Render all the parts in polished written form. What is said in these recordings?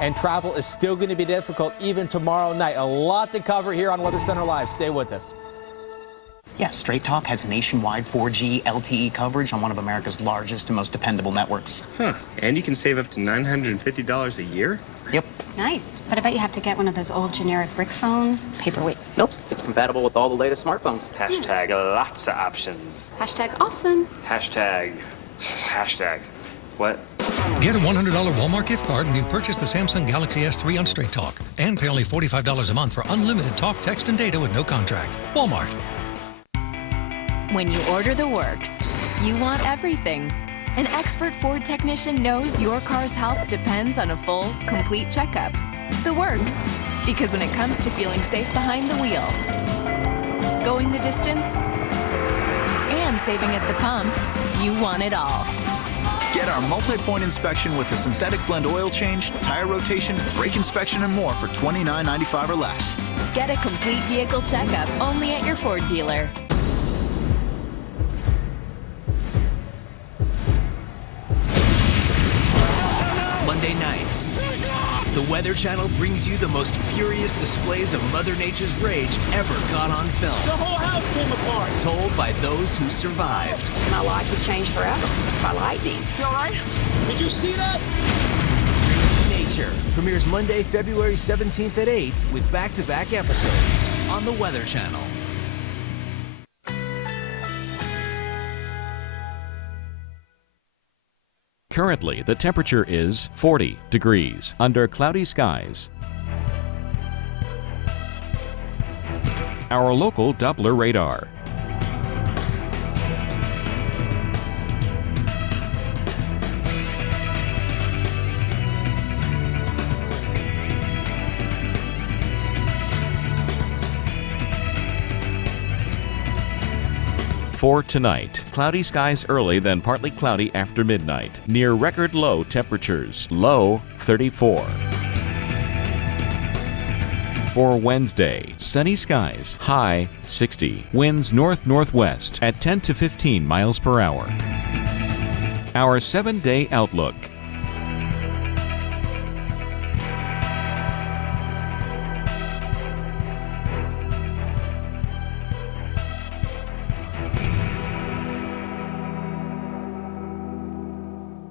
and travel is still going to be difficult even tomorrow night. A lot to cover here on Weather Center Live. Stay with us. Yeah, Straight Talk has nationwide 4G LTE coverage on one of America's largest and most dependable networks. Huh, and you can save up to $950 a year? Yep. Nice, but I bet you have to get one of those old generic brick phones, paperweight. Nope, it's compatible with all the latest smartphones. Hashtag lots of options. Hashtag awesome. Hashtag what? Get a $100 Walmart gift card when you purchase the Samsung Galaxy S3 on Straight Talk. And pay only $45 a month for unlimited talk, text, and data with no contract. Walmart. When you order the works, you want everything. An expert Ford technician knows your car's health depends on a full, complete checkup. The works, because when it comes to feeling safe behind the wheel, going the distance, and saving at the pump, you want it all. Get our multi-point inspection with a synthetic blend oil change, tire rotation, brake inspection, and more for $29.95 or less. Get a complete vehicle checkup only at your Ford dealer. Monday nights, the Weather Channel brings you the most furious displays of Mother Nature's rage ever caught on film. The whole house came apart. Told by those who survived. My life has changed forever by lightning. You all right? Did you see that? Nature premieres Monday, February 17th at 8 with back-to-back episodes on the Weather Channel. Currently, the temperature is 40 degrees under cloudy skies. Our local Doppler radar. For tonight, cloudy skies early, then partly cloudy after midnight. Near record low temperatures, low 34. For Wednesday, sunny skies, high 60. Winds north-northwest at 10 to 15 miles per hour. Our 7-day outlook.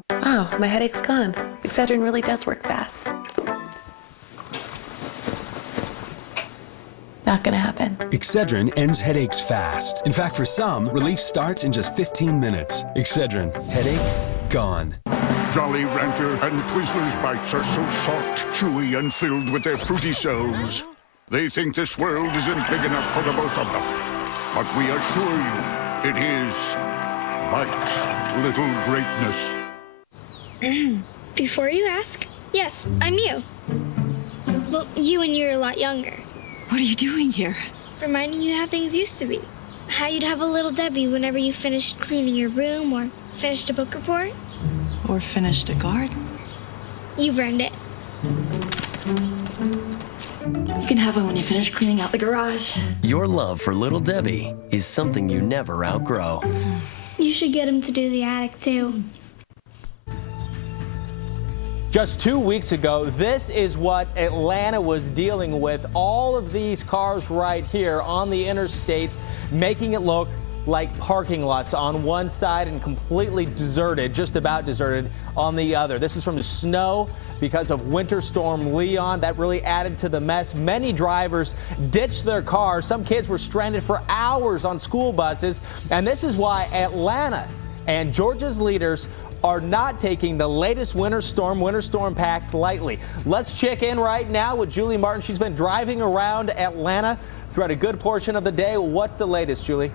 Wow, my headache's gone. Excedrin really does work fast. Not gonna happen. Excedrin ends headaches fast. In fact, for some, relief starts in just 15 minutes. Excedrin, headache, gone. Jolly Rancher and Twizzlers Bites are so soft, chewy, and filled with their fruity selves. They think this world isn't big enough for the both of them. But we assure you, it is. Bites, little greatness. Before you ask, yes, I'm you. Well, you when you were a lot younger. What are you doing here? Reminding you how things used to be. How you'd have a little Debbie whenever you finished cleaning your room or finished a book report. Or finished a garden. You've earned it. You can have one when you finish cleaning out the garage. Your love for Little Debbie is something you never outgrow. You should get him to do the attic, too. Just 2 weeks ago, this is what Atlanta was dealing with. All of these cars right here on the interstates, making it look like parking lots on one side and completely deserted, just about deserted, on the other. This is from the snow because of Winter Storm Leon. That really added to the mess. Many drivers ditched their cars. Some kids were stranded for hours on school buses. And this is why Atlanta and Georgia's leaders are not taking the latest winter storm packs lightly. Let's check in right now with Julie Martin. She's been driving around Atlanta throughout a good portion of the day. What's the latest, Julie?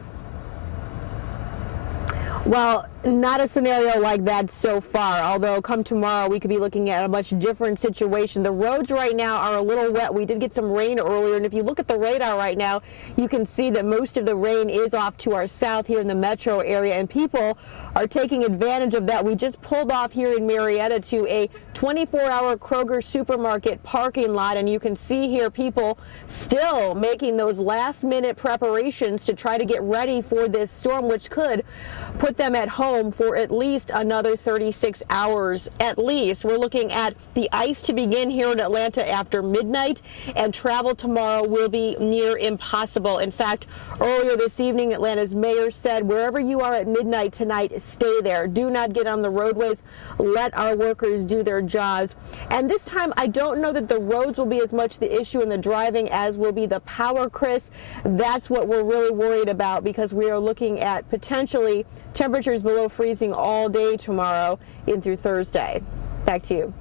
Well, not a scenario like that so far, although come tomorrow we could be looking at a much different situation. The roads right now are a little wet. We did get some rain earlier, and if you look at the radar right now, you can see that most of the rain is off to our south here in the metro area, and people are taking advantage of that. We just pulled off here in Marietta to a 24-hour Kroger supermarket parking lot, and you can see here people still making those last-minute preparations to try to get ready for this storm, which could put them at home home for at least another 36 hours at least. We're looking at the ice to begin here in Atlanta after midnight, and travel tomorrow will be near impossible. In fact, earlier this evening, Atlanta's mayor said wherever you are at midnight tonight, stay there. Do not get on the roadways. Let our workers do their jobs. And this time, I don't know that the roads will be as much the issue in the driving as will be the power, Chris. That's what we're really worried about, because we are looking at potentially temperatures below freezing all day tomorrow in through Thursday. Back to you.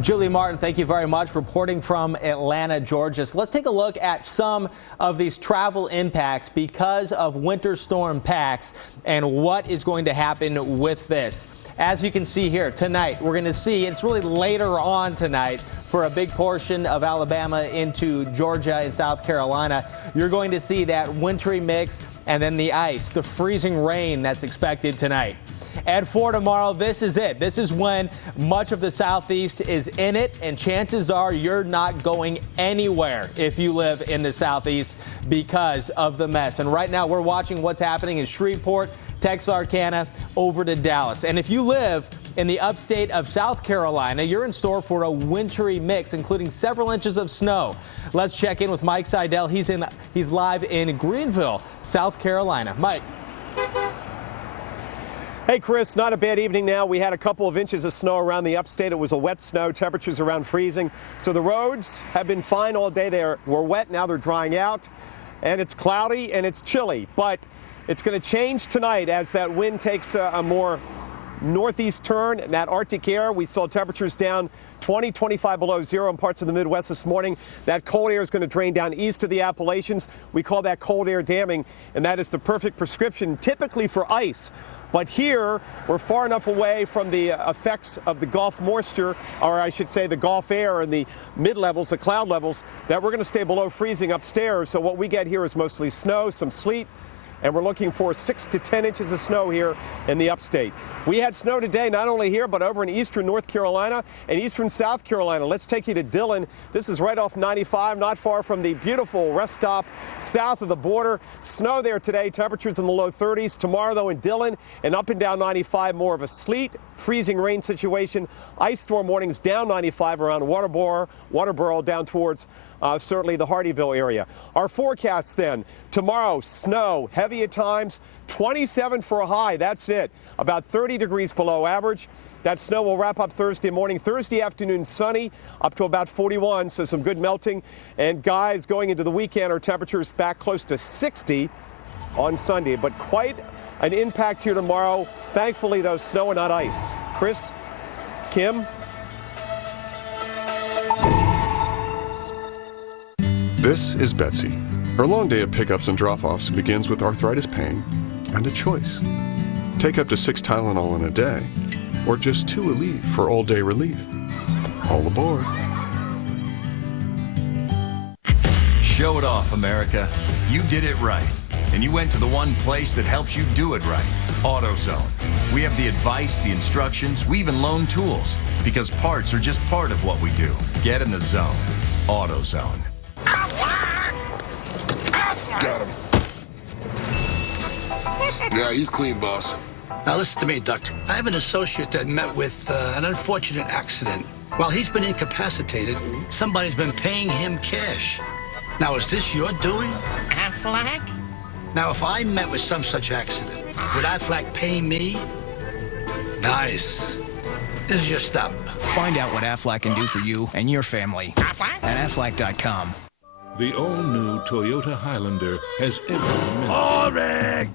Julie Martin, thank you very much, reporting from Atlanta, Georgia. So let's take a look at some of these travel impacts because of winter storm Pax and what is going to happen with this. As you can see here tonight, we're going to see, it's really later on tonight for a big portion of Alabama into Georgia and South Carolina. You're going to see that wintry mix and then the ice, the freezing rain that's expected tonight. And for tomorrow, this is it. This is when much of the southeast is in it, and chances are you're not going anywhere if you live in the southeast because of the mess. And right now we're watching what's happening in Shreveport, Texarkana, over to Dallas. And if you live in the upstate of South Carolina, you're in store for a wintry mix, including several inches of snow. Let's check in with Mike Seidel. He's live in Greenville, South Carolina. Mike. Hey, Chris, not a bad evening now. We had a couple of inches of snow around the upstate. It was a wet snow, temperatures around freezing. So the roads have been fine all day. They were wet, now they're drying out. And it's cloudy and it's chilly, but it's going to change tonight as that wind takes a more northeast turn, and that Arctic air. We saw temperatures down 20, 25 below zero in parts of the Midwest this morning. That cold air is going to drain down east of the Appalachians. We call that cold air damming, and that is the perfect prescription typically for ice. But here, we're far enough away from the effects of the Gulf moisture, or I should say the Gulf air and the mid-levels, the cloud levels, that we're going to stay below freezing upstairs. So what we get here is mostly snow, some sleet, and we're looking for 6 to 10 inches of snow here in the upstate. We had snow today, not only here, but over in eastern North Carolina and eastern South Carolina. Let's take you to Dillon. This is right off 95, not far from the beautiful rest stop south of the border. Snow there today, temperatures in the low 30s. Tomorrow, though, in Dillon and up and down 95, more of a sleet, freezing rain situation. Ice storm warnings down 95 around Waterboro down towards certainly the Hardeeville area. Our forecast then, tomorrow, snow, heavy at times, 27 for a high, that's it. About 30 degrees below average. That snow will wrap up Thursday morning. Thursday afternoon, sunny, up to about 41, so some good melting. And guys, going into the weekend, our temperatures back close to 60 on Sunday, but quite an impact here tomorrow. Thankfully, though, snow and not ice. Chris, Kim? This is Betsy. Her long day of pickups and drop-offs begins with arthritis pain and a choice. Take up to 6 Tylenol in a day, or just 2 Aleve for all-day relief. All aboard. Show it off, America. You did it right. And you went to the one place that helps you do it right, AutoZone. We have the advice, the instructions, we even loan tools, because parts are just part of what we do. Get in the zone. AutoZone. Got him. Yeah, he's clean, boss. Now listen to me, Duck. I have an associate that met with an unfortunate accident. While he's been incapacitated, somebody's been paying him cash. Now, is this your doing? Affleck? Now, if I met with some such accident, would Affleck pay me? Nice. This is your stop. Find out what Affleck can do for you and your family at Affleck.com. The all-new Toyota Highlander has every minute.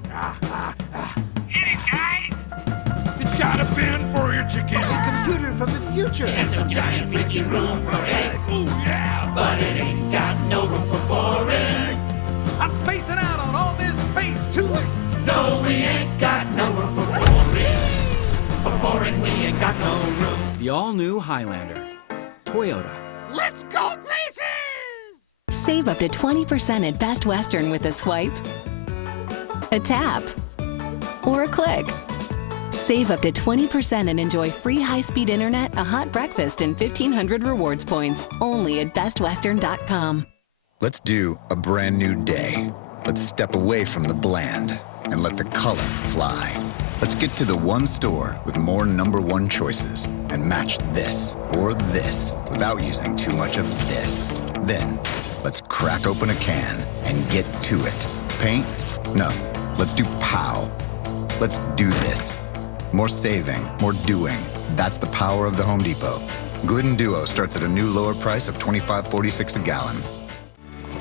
It's got a bin for your chicken. A computer from the future. And some giant freaky room for eggs. Ooh, yeah. But it ain't got no room for boring. I'm spacing out on all this space, too. No, we ain't got no room for boring. For boring, we ain't got no room. The all-new Highlander. Toyota. Let's go places! Save up to 20% at Best Western with a swipe, a tap, or a click. Save up to 20% and enjoy free high-speed internet, a hot breakfast, and 1,500 rewards points. Only at bestwestern.com. Let's do a brand new day. Let's step away from the bland and let the color fly. Let's get to the one store with more #1 choices and match this or this without using too much of this. Then, let's crack open a can and get to it. Paint? No. Let's do POW. Let's do this. More saving, more doing. That's the power of the Home Depot. Glidden Duo starts at a new lower price of $25.46 a gallon.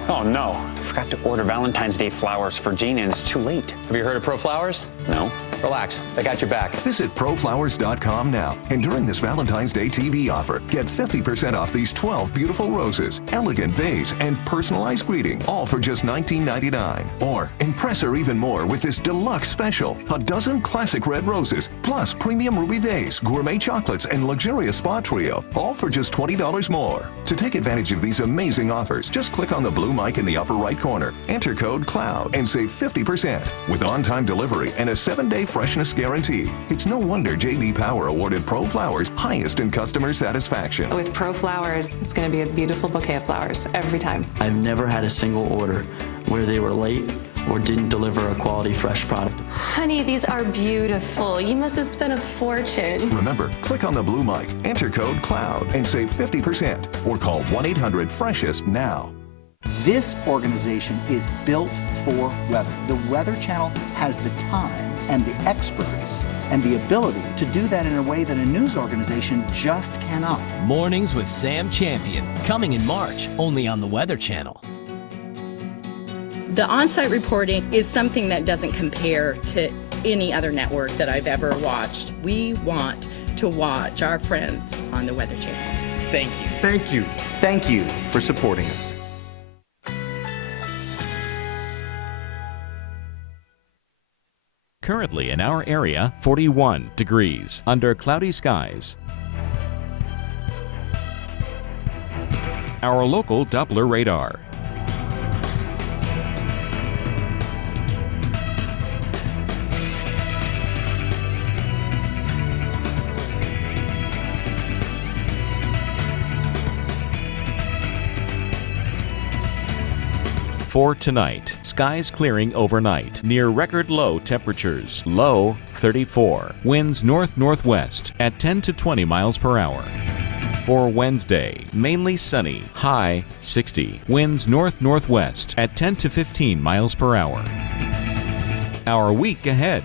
Oh no, I forgot to order Valentine's Day flowers for Gina and it's too late. Have you heard of ProFlowers? No. Relax, they got your back. Visit ProFlowers.com now, and during this Valentine's Day TV offer, get 50% off these 12 beautiful roses, elegant vase, and personalized greeting, all for just $19.99. Or impress her even more with this deluxe special, a dozen classic red roses, plus premium ruby vase, gourmet chocolates, and luxurious spa trio, all for just $20 more. To take advantage of these amazing offers, just click on the blue mic in the upper right corner, enter code CLOUD, and save 50% with on-time delivery and a 7-day freshness guarantee. It's no wonder J.D. Power awarded ProFlowers highest in customer satisfaction. With ProFlowers, it's going to be a beautiful bouquet of flowers every time. I've never had a single order where they were late or didn't deliver a quality fresh product. Honey, these are beautiful. You must have spent a fortune. Remember, click on the blue mic, enter code CLOUD, and save 50%, or call 1-800-FRESHEST now. This organization is built for weather. The Weather Channel has the time and the experts and the ability to do that in a way that a news organization just cannot. Mornings with Sam Champion, coming in March, only on the Weather Channel. The on-site reporting is something that doesn't compare to any other network that I've ever watched. We want to watch our friends on the Weather Channel. Thank you. Thank you. Thank you for supporting us. Currently in our area, 41 degrees under cloudy skies. Our local Doppler radar. For tonight, skies clearing overnight, near record low temperatures, low 34. Winds north-northwest at 10 to 20 miles per hour. For Wednesday, mainly sunny, high 60. Winds north-northwest at 10 to 15 miles per hour. Our week ahead.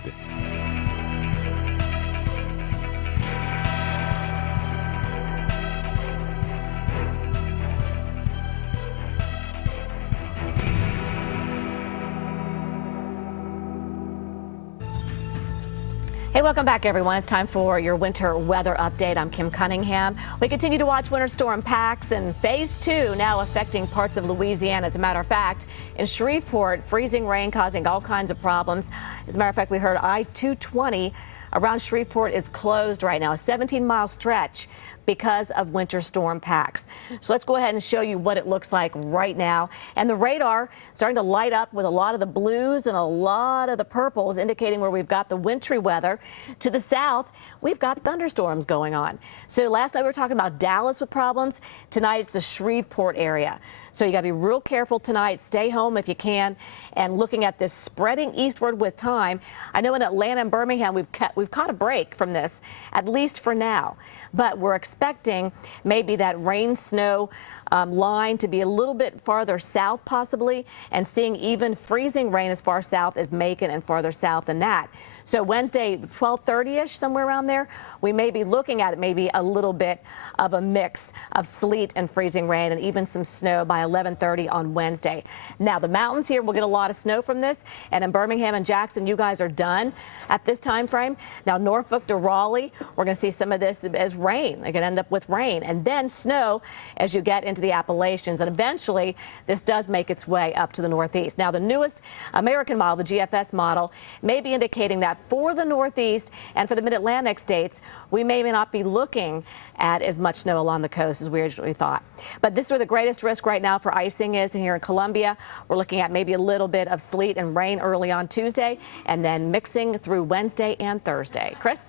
Hey, welcome back, everyone. It's time for your winter weather update. I'm Kim Cunningham. We continue to watch Winter Storm Pax and Phase 2 now affecting parts of Louisiana. As a matter of fact, in Shreveport, freezing rain causing all kinds of problems. As a matter of fact, we heard I-220 around Shreveport is closed right now, a 17-mile stretch because of Winter Storm Pax. So let's go ahead and show you what it looks like right now. And the radar starting to light up with a lot of the blues and a lot of the purples, indicating where we've got the wintry weather. To the south, we've got thunderstorms going on. So last night we were talking about Dallas with problems. Tonight it's the Shreveport area. So you got to be real careful tonight. Stay home if you can. And looking at this spreading eastward with time, I know in Atlanta and Birmingham we've caught a break from this, at least for now. But we're expecting maybe that rain snow line to be a little bit farther south possibly, and seeing even freezing rain as far south as Macon and farther south than that. So Wednesday, 12:30-ish, somewhere around there, we may be looking at maybe a little bit of a mix of sleet and freezing rain and even some snow by 11:30 on Wednesday. Now, the mountains here will get a lot of snow from this, and in Birmingham and Jackson, you guys are done at this time frame. Now, Norfolk to Raleigh, we're going to see some of this as rain. They're going to end up with rain and then snow as you get into the Appalachians, and eventually this does make its way up to the Northeast. Now, the newest American model, the GFS model, may be indicating that for the Northeast and for the Mid-Atlantic states, we may not be looking at as much snow along the coast as we originally thought. But this is where the greatest risk right now for icing is. And here in Columbia, we're looking at maybe a little bit of sleet and rain early on Tuesday, and then mixing through Wednesday and Thursday. Chris?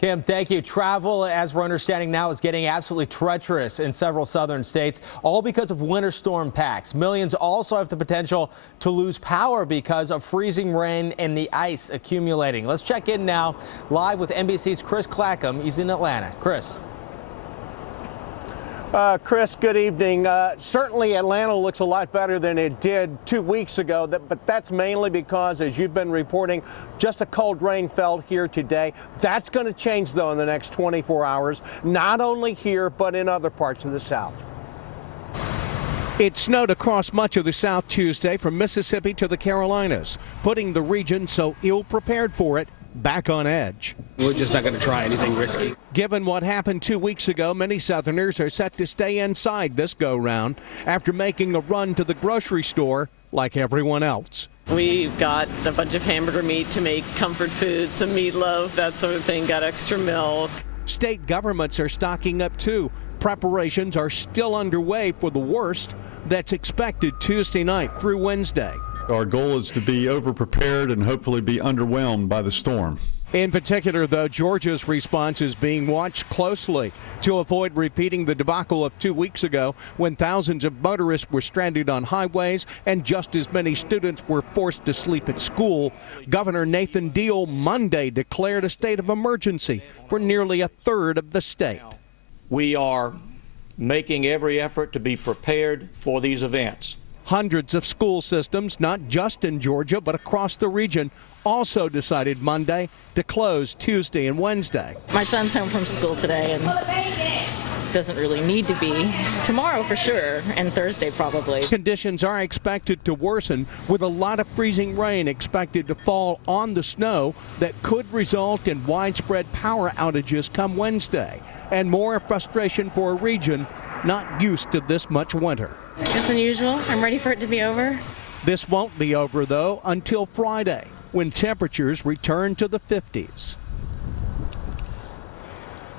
Kim, thank you. Travel, as we're understanding now, is getting absolutely treacherous in several southern states, all because of winter storm packs. Millions also have the potential to lose power because of freezing rain and the ice accumulating. Let's check in now live with NBC's Chris Clackham. He's in Atlanta. Chris. Chris, good evening. Certainly Atlanta looks a lot better than it did 2 weeks ago, but that's mainly because, as you've been reporting, just a cold rain fell here today. That's going to change, though, in the next 24 hours, not only here, but in other parts of the South. It snowed across much of the South Tuesday, from Mississippi to the Carolinas, putting the region so ill-prepared for it back on edge. We're just not going to try anything risky. Given what happened 2 weeks ago, many Southerners are set to stay inside this go-round after making a run to the grocery store like everyone else. We got a bunch of hamburger meat to make comfort food, some meatloaf, that sort of thing, got extra milk. State governments are stocking up too. Preparations are still underway for the worst that's expected Tuesday night through Wednesday. Our goal is to be over-prepared and hopefully be underwhelmed by the storm. In particular, though, Georgia's response is being watched closely to avoid repeating the debacle of 2 weeks ago when thousands of motorists were stranded on highways and just as many students were forced to sleep at school. Governor Nathan Deal Monday declared a state of emergency for nearly a third of the state. We are making every effort to be prepared for these events. Hundreds of school systems, not just in Georgia, but across the region, also decided Monday to close Tuesday and Wednesday. My son's home from school today and doesn't really need to be. Tomorrow for sure, and Thursday probably. Conditions are expected to worsen with a lot of freezing rain expected to fall on the snow that could result in widespread power outages come Wednesday, and more frustration for a region not used to this much winter. It's unusual. I'm ready for it to be over. This won't be over, though, until Friday, when temperatures return to the 50s.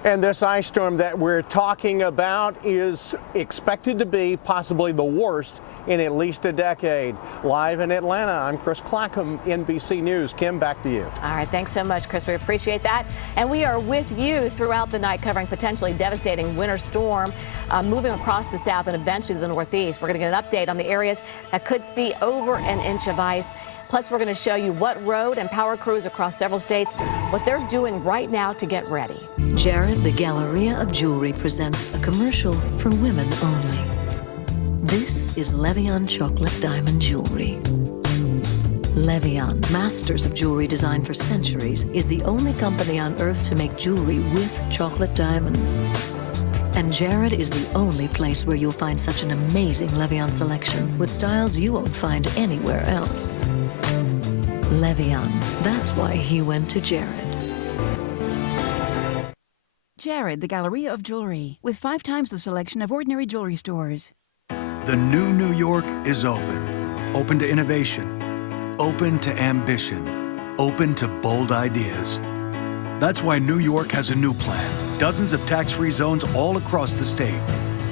And this ice storm that we're talking about is expected to be possibly the worst in at least a decade. Live in Atlanta, I'm Chris Clackham, NBC News. Kim, back to you. All right, thanks so much, Chris. We appreciate that. And we are with you throughout the night, covering potentially devastating winter storm moving across the south and eventually to the northeast. We're going to get an update on the areas that could see over an inch of ice. Plus, we're going to show you what road and power crews across several states, what they're doing right now to get ready. Jared, the Galleria of Jewelry, presents a commercial for women only. This is Levian Chocolate Diamond Jewelry. Levian, masters of jewelry design for centuries, is the only company on earth to make jewelry with chocolate diamonds. And Jared is the only place where you'll find such an amazing Levian selection with styles you won't find anywhere else. Levian, that's why he went to Jared. Jared, the Galleria of Jewelry, with 5 times the selection of ordinary jewelry stores. The new New York is open. Open to innovation. Open to ambition. Open to bold ideas. That's why New York has a new plan. Dozens of tax-free zones all across the state.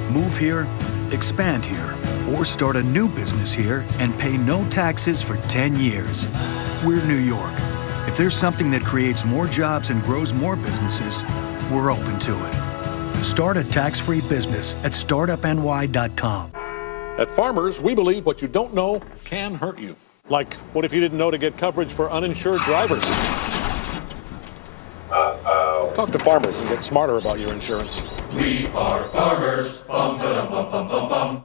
Move here, expand here, or start a new business here and pay no taxes for 10 years. We're New York. If there's something that creates more jobs and grows more businesses, we're open to it. Start a tax-free business at startupny.com. At Farmers, we believe what you don't know can hurt you. Like, what if you didn't know to get coverage for uninsured drivers? Talk to Farmers and get smarter about your insurance. We are farmers. Bum, ba-dum, bum, bum, bum, bum.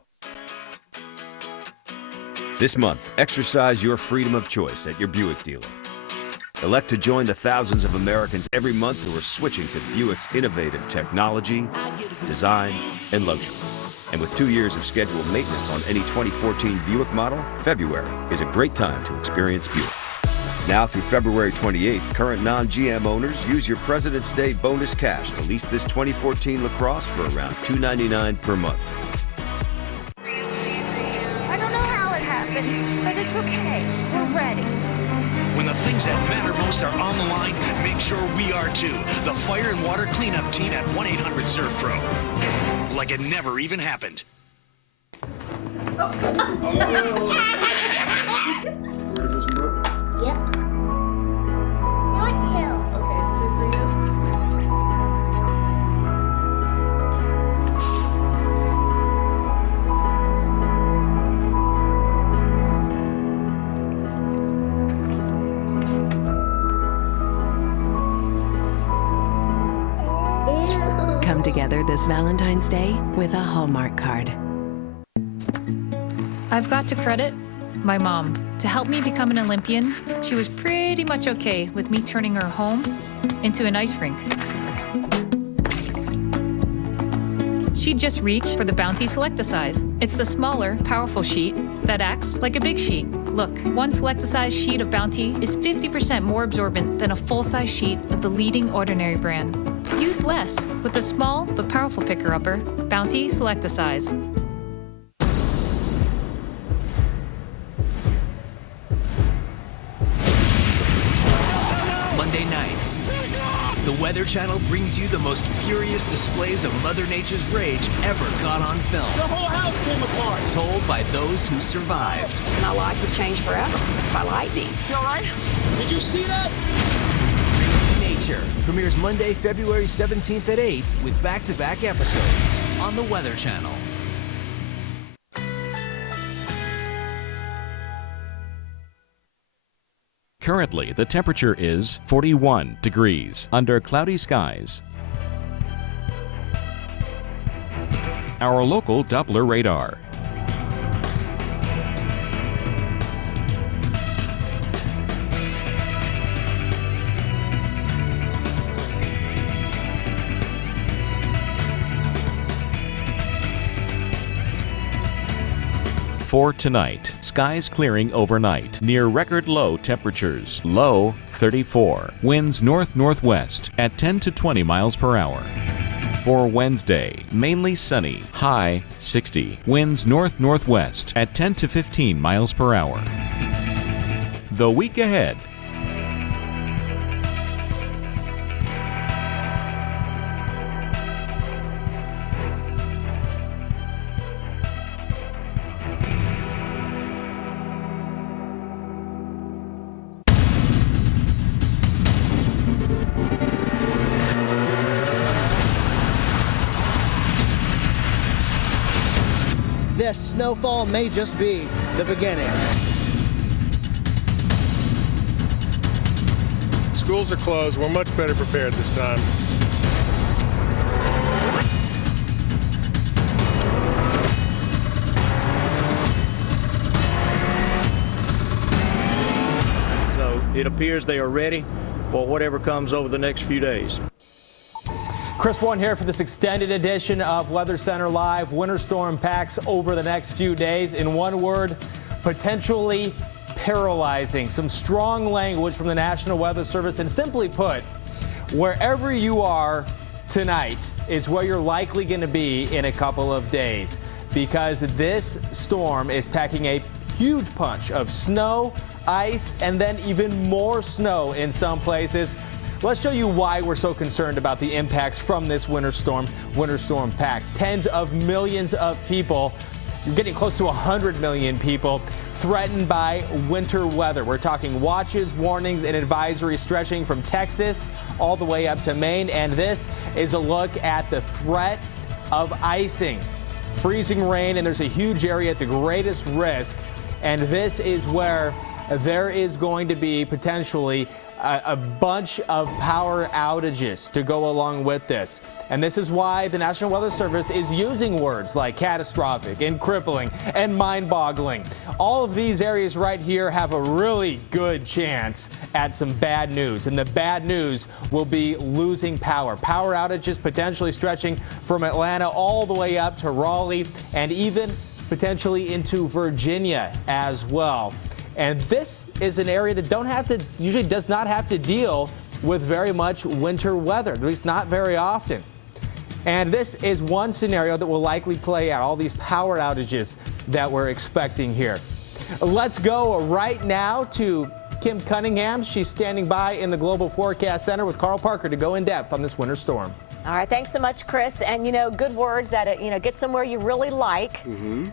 This month, exercise your freedom of choice at your Buick dealer. Elect to join the thousands of Americans every month who are switching to Buick's innovative technology, design, and luxury. And with 2 years of scheduled maintenance on any 2014 Buick model, February is a great time to experience Buick. Now through February 28th, current non-GM owners use your President's Day bonus cash to lease this 2014 LaCrosse for around $299 per month. I don't know how it happened, but it's okay. We're ready. When the things that matter most are on the line, make sure we are too. The Fire and Water Cleanup Team at 1-800-SERVPRO. Like it never even happened. Yep. What two? Okay, 2 for you. weather this Valentine's Day with a Hallmark card. I've got to credit my mom. To help me become an Olympian, she was pretty much okay with me turning her home into an ice rink. She'd just reach for the Bounty Select-A-Size. It's the smaller, powerful sheet that acts like a big sheet. Look, one Select-A-Size sheet of Bounty is 50% more absorbent than a full-size sheet of the leading Ordinary brand. Use less with the small but powerful picker-upper, Bounty Select-A-Size. Monday nights, the Weather Channel brings you the most furious displays of Mother Nature's rage ever caught on film. The whole house came apart. Told by those who survived. My life was changed forever by lightning. You all right? Did you see that? Crazy Nature premieres Monday, February 17th at 8 with back-to-back episodes on the Weather Channel. Currently, the temperature is 41 degrees under cloudy skies. Our local Doppler radar. For tonight, skies clearing overnight near record low temperatures. Low 34. Winds north-northwest at 10 to 20 miles per hour. For Wednesday, mainly sunny. High 60. Winds north-northwest at 10 to 15 miles per hour. The week ahead. This snowfall may just be the beginning. Schools are closed. We're much better prepared this time. So it appears they are ready for whatever comes over the next few days. Chris Warren here for this extended edition of Weather Center Live. Winter storm packs over the next few days. In one word, potentially paralyzing. Some strong language from the National Weather Service. And simply put, wherever you are tonight is where you're likely going to be in a couple of days, because this storm is packing a huge punch of snow, ice, and then even more snow in some places. Let's show you why we're so concerned about the impacts from this winter storm packs. Tens of millions of people, you're getting close to 100 million people threatened by winter weather. We're talking watches, warnings, and advisories stretching from Texas all the way up to Maine. And this is a look at the threat of icing, freezing rain, and there's a huge area at the greatest risk. And this is where there is going to be potentially a bunch of power outages to go along with this. And this is why the National Weather Service is using words like catastrophic and crippling and mind-boggling. All of these areas right here have a really good chance at some bad news. And the bad news will be losing power. Power outages potentially stretching from Atlanta all the way up to Raleigh and even potentially into Virginia as well. And this is an area that usually does not have to deal with very much winter weather, at least not very often. And this is one scenario that will likely play out, all these power outages that we're expecting here. Let's go right now to Kim Cunningham. She's standing by in the Global Forecast Center with Carl Parker to go in depth on this winter storm. All right, thanks so much, Chris. And, good words that, get somewhere you really like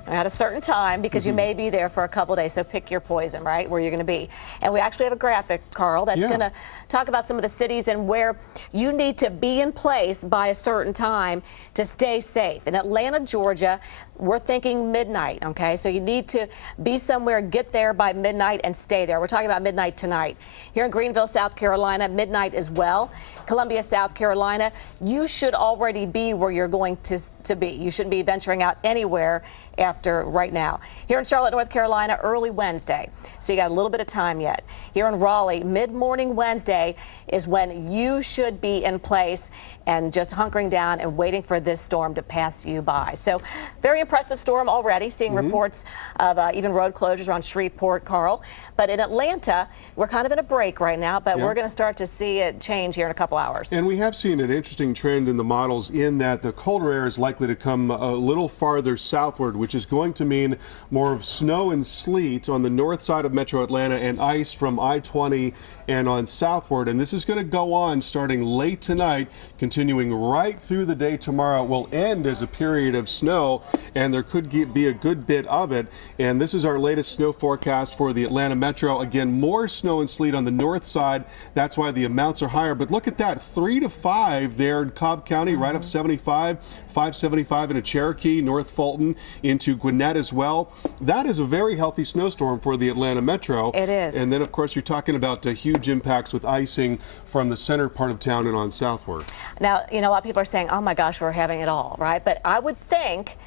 at a certain time, because you may be there for a couple of days. So pick your poison, right, where you're going to be. And we actually have a graphic, Carl, that's going to talk about some of the cities and where you need to be in place by a certain time to stay safe. In Atlanta, Georgia, we're thinking midnight, okay? So you need to be somewhere, get there by midnight and stay there. We're talking about midnight tonight. Here in Greenville, South Carolina, midnight as well. Columbia, South Carolina, you should already be where you're going to be. You shouldn't be venturing out anywhere after right now. Here in Charlotte, North Carolina, early Wednesday, so you got a little bit of time yet. Here in Raleigh, mid-morning Wednesday is when you should be in place and just hunkering down and waiting for this storm to pass you by. So very impressive storm already, seeing reports of even road closures around Shreveport, Carl. But in Atlanta, we're kind of in a break right now, but we're going to start to see it change here in a couple hours. And we have seen an interesting trend in the models in that the colder air is likely to come a little farther southward, which is going to mean more of snow and sleet on the north side of Metro Atlanta and ice from I-20 and on southward. And this is going to go on starting late tonight, continuing right through the day tomorrow. It will end as a period of snow, and there could be a good bit of it. And this is our latest snow forecast for the Atlanta Metro. Again, more snow and sleet on the north side. That's why the amounts are higher. But look at that, 3 to 5 there in Cobb County, right up 75, 575 into Cherokee, North Fulton, into Gwinnett as well. That is a very healthy snowstorm for the Atlanta Metro. It is. And then, of course, you're talking about huge impacts with icing from the center part of town and on southward. Now, you know, a lot of people are saying, oh my gosh, we're having it all, right? But I would think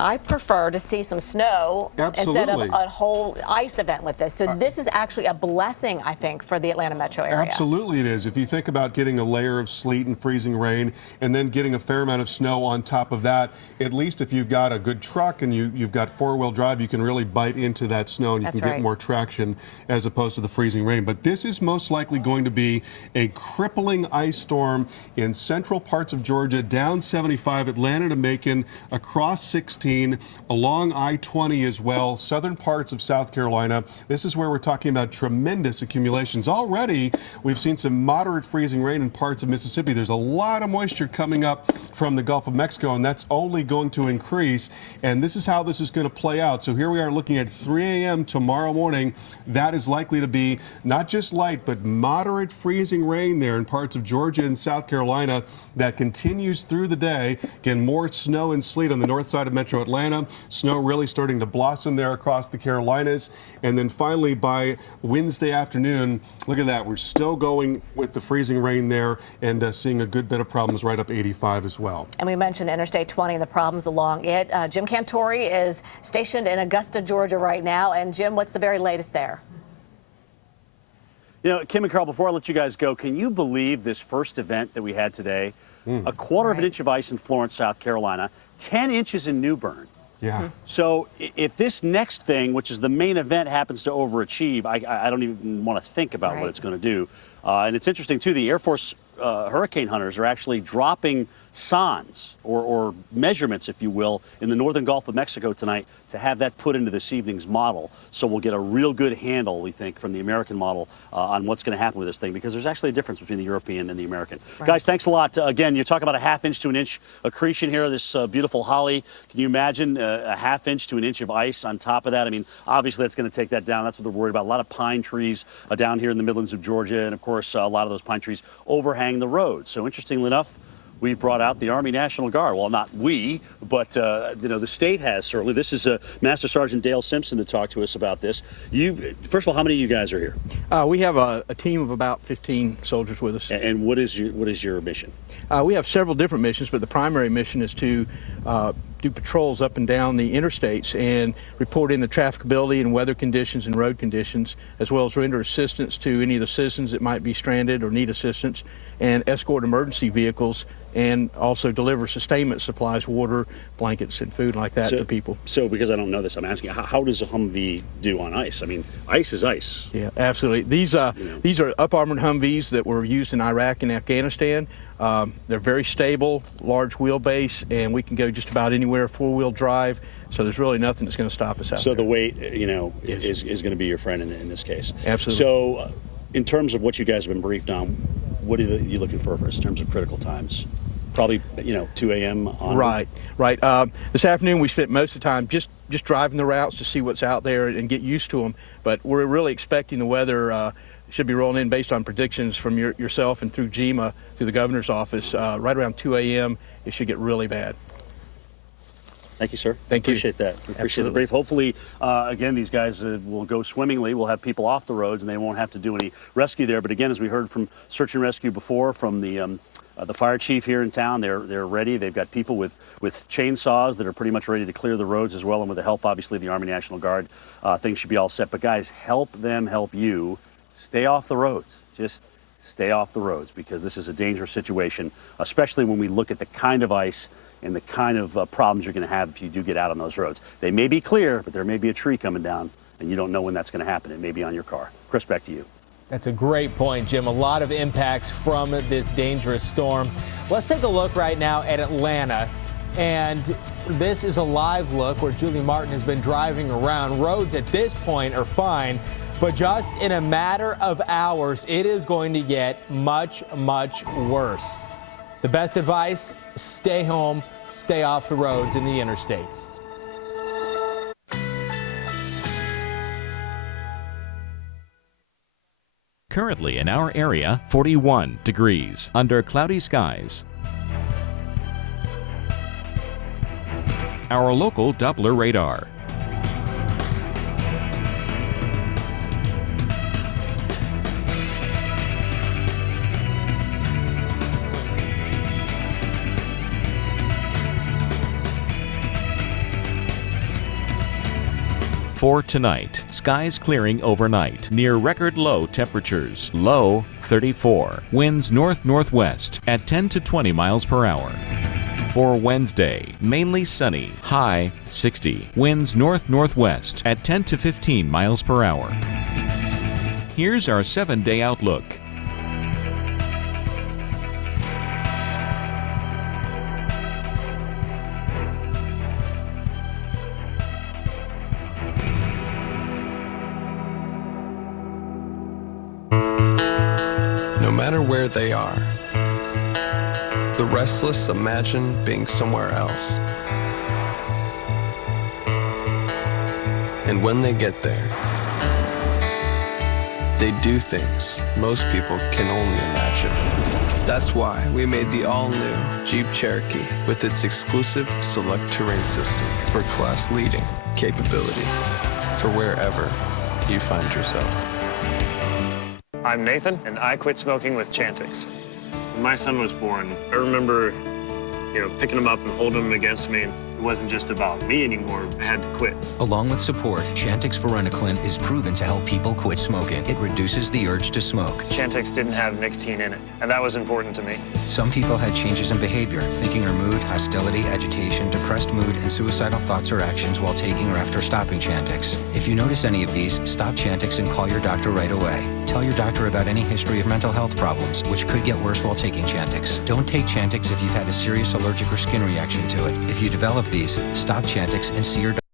I prefer to see some snow instead of a whole ice event with this. So this is actually a blessing, I think, for the Atlanta metro area. Absolutely it is. If you think about getting a layer of sleet and freezing rain and then getting a fair amount of snow on top of that, at least if you've got a good truck and you've got four-wheel drive, you can really bite into that snow and you can get more traction as opposed to the freezing rain. But this is most likely going to be a crippling ice storm in central parts of Georgia, down 75, Atlanta to Macon, across 16, along I-20 as well, southern parts of South Carolina. This is where we're talking about tremendous accumulations. Already, we've seen some moderate freezing rain in parts of Mississippi. There's a lot of moisture coming up from the Gulf of Mexico, and that's only going to increase. And this is how this is going to play out. So here we are looking at 3 a.m. tomorrow morning. That is likely to be not just light, but moderate freezing rain there in parts of Georgia and South Carolina that continues through the day. Again, more snow and sleet on the north side of Metro Atlanta. Snow really starting to blossom there across the Carolinas. And then finally by Wednesday afternoon, look at that. We're still going with the freezing rain there and seeing a good bit of problems right up 85 as well. And we mentioned Interstate 20 and the problems along it. Jim Cantori is stationed in Augusta, Georgia right now. And Jim, what's the very latest there? You know, Kim and Carl, before I let you guys go, can you believe this first event that we had today? A quarter of an inch of ice in Florence, South Carolina, 10 inches in New Bern. Yeah. So if this next thing, which is the main event, happens to overachieve, I don't even want to think about what it's going to do. And it's interesting, too, the Air Force hurricane hunters are actually dropping sondes or measurements, if you will, in the northern Gulf of Mexico tonight to have that put into this evening's model. So we'll get a real good handle, we think, from the American model on what's going to happen with this thing, because there's actually a difference between the European and the American. Guys, thanks a lot. Again, you're talking about a ½ to an inch accretion here, this beautiful holly. Can you imagine a ½ inch to an inch of ice on top of that? I mean, obviously that's going to take that down. That's what they're worried about. A lot of pine trees down here in the Midlands of Georgia, and of course, a lot of those pine trees overhang the road. So interestingly enough, we've brought out the Army National Guard. Well, not we, but you know, the state has certainly. This is Master Sergeant Dale Simpson to talk to us about this. First of all, how many of you guys are here? We have a team of about 15 soldiers with us. And what is your mission? We have several different missions, but the primary mission is to do patrols up and down the interstates and report in the trafficability and weather conditions and road conditions, as well as render assistance to any of the citizens that might be stranded or need assistance, and escort emergency vehicles, and also deliver sustainment supplies, water, blankets, and food like that to people. So, because I don't know this, I'm asking, how does a Humvee do on ice? I mean, ice is ice. Yeah, absolutely. These are up-armored Humvees that were used in Iraq and Afghanistan. They're very stable, large wheelbase, and we can go just about anywhere, four-wheel drive. So there's really nothing that's going to stop us out there. So the weight, you know, is going to be your friend in this case. Absolutely. So, in terms of what you guys have been briefed on, what are you looking for in terms of critical times? Probably, you know, 2 a.m. on. Right. This afternoon we spent most of the time just driving the routes to see what's out there and get used to them. But we're really expecting the weather should be rolling in based on predictions from yourself and through GEMA, through the governor's office. Right around 2 a.m. it should get really bad. Thank you, sir. Thank you. Appreciate that. Appreciate Absolutely. the brief. Hopefully, again, these guys will go swimmingly. We'll have people off the roads, and they won't have to do any rescue there. But again, as we heard from search and rescue before, from the fire chief here in town, they're ready. They've got people with chainsaws that are pretty much ready to clear the roads as well. And with the help, obviously, of the Army National Guard, things should be all set. But guys, help them help you. Stay off the roads. Just stay off the roads, because this is a dangerous situation, especially when we look at the kind of ice and the kind of problems you're going to have if you do get out on those roads. They may be clear, but there may be a tree coming down, and you don't know when that's going to happen. It may be on your car. Chris, back to you. That's a great point, Jim. A lot of impacts from this dangerous storm. Let's take a look right now at Atlanta. And this is a live look where Julie Martin has been driving around. Roads at this point are fine, but just in a matter of hours, it is going to get much, much worse. The best advice, stay home, stay off the roads in the interstates. Currently in our area, 41 degrees under cloudy skies. Our local Doppler radar. For tonight, skies clearing overnight, near record low temperatures, low 34. Winds north-northwest at 10 to 20 miles per hour. For Wednesday, mainly sunny, high 60. Winds north-northwest at 10 to 15 miles per hour. Here's our 7-day outlook. No matter where they are, the restless imagine being somewhere else. And when they get there, they do things most people can only imagine. That's why we made the all-new Jeep Cherokee with its exclusive Select Terrain system for class-leading capability for wherever you find yourself. I'm Nathan, and I quit smoking with Chantix. When my son was born, I remember, picking him up and holding him against me. It wasn't just about me anymore. I had to quit. Along with support, Chantix varenicline is proven to help people quit smoking. It reduces the urge to smoke. Chantix didn't have nicotine in it, and that was important to me. Some people had changes in behavior, thinking or mood, hostility, agitation, depressed mood, and suicidal thoughts or actions while taking or after stopping Chantix. If you notice any of these, stop Chantix and call your doctor right away. Tell your doctor about any history of mental health problems, which could get worse while taking Chantix. Don't take Chantix if you've had a serious allergic or skin reaction to it. If you develop these, stop Chantix and see your doctor.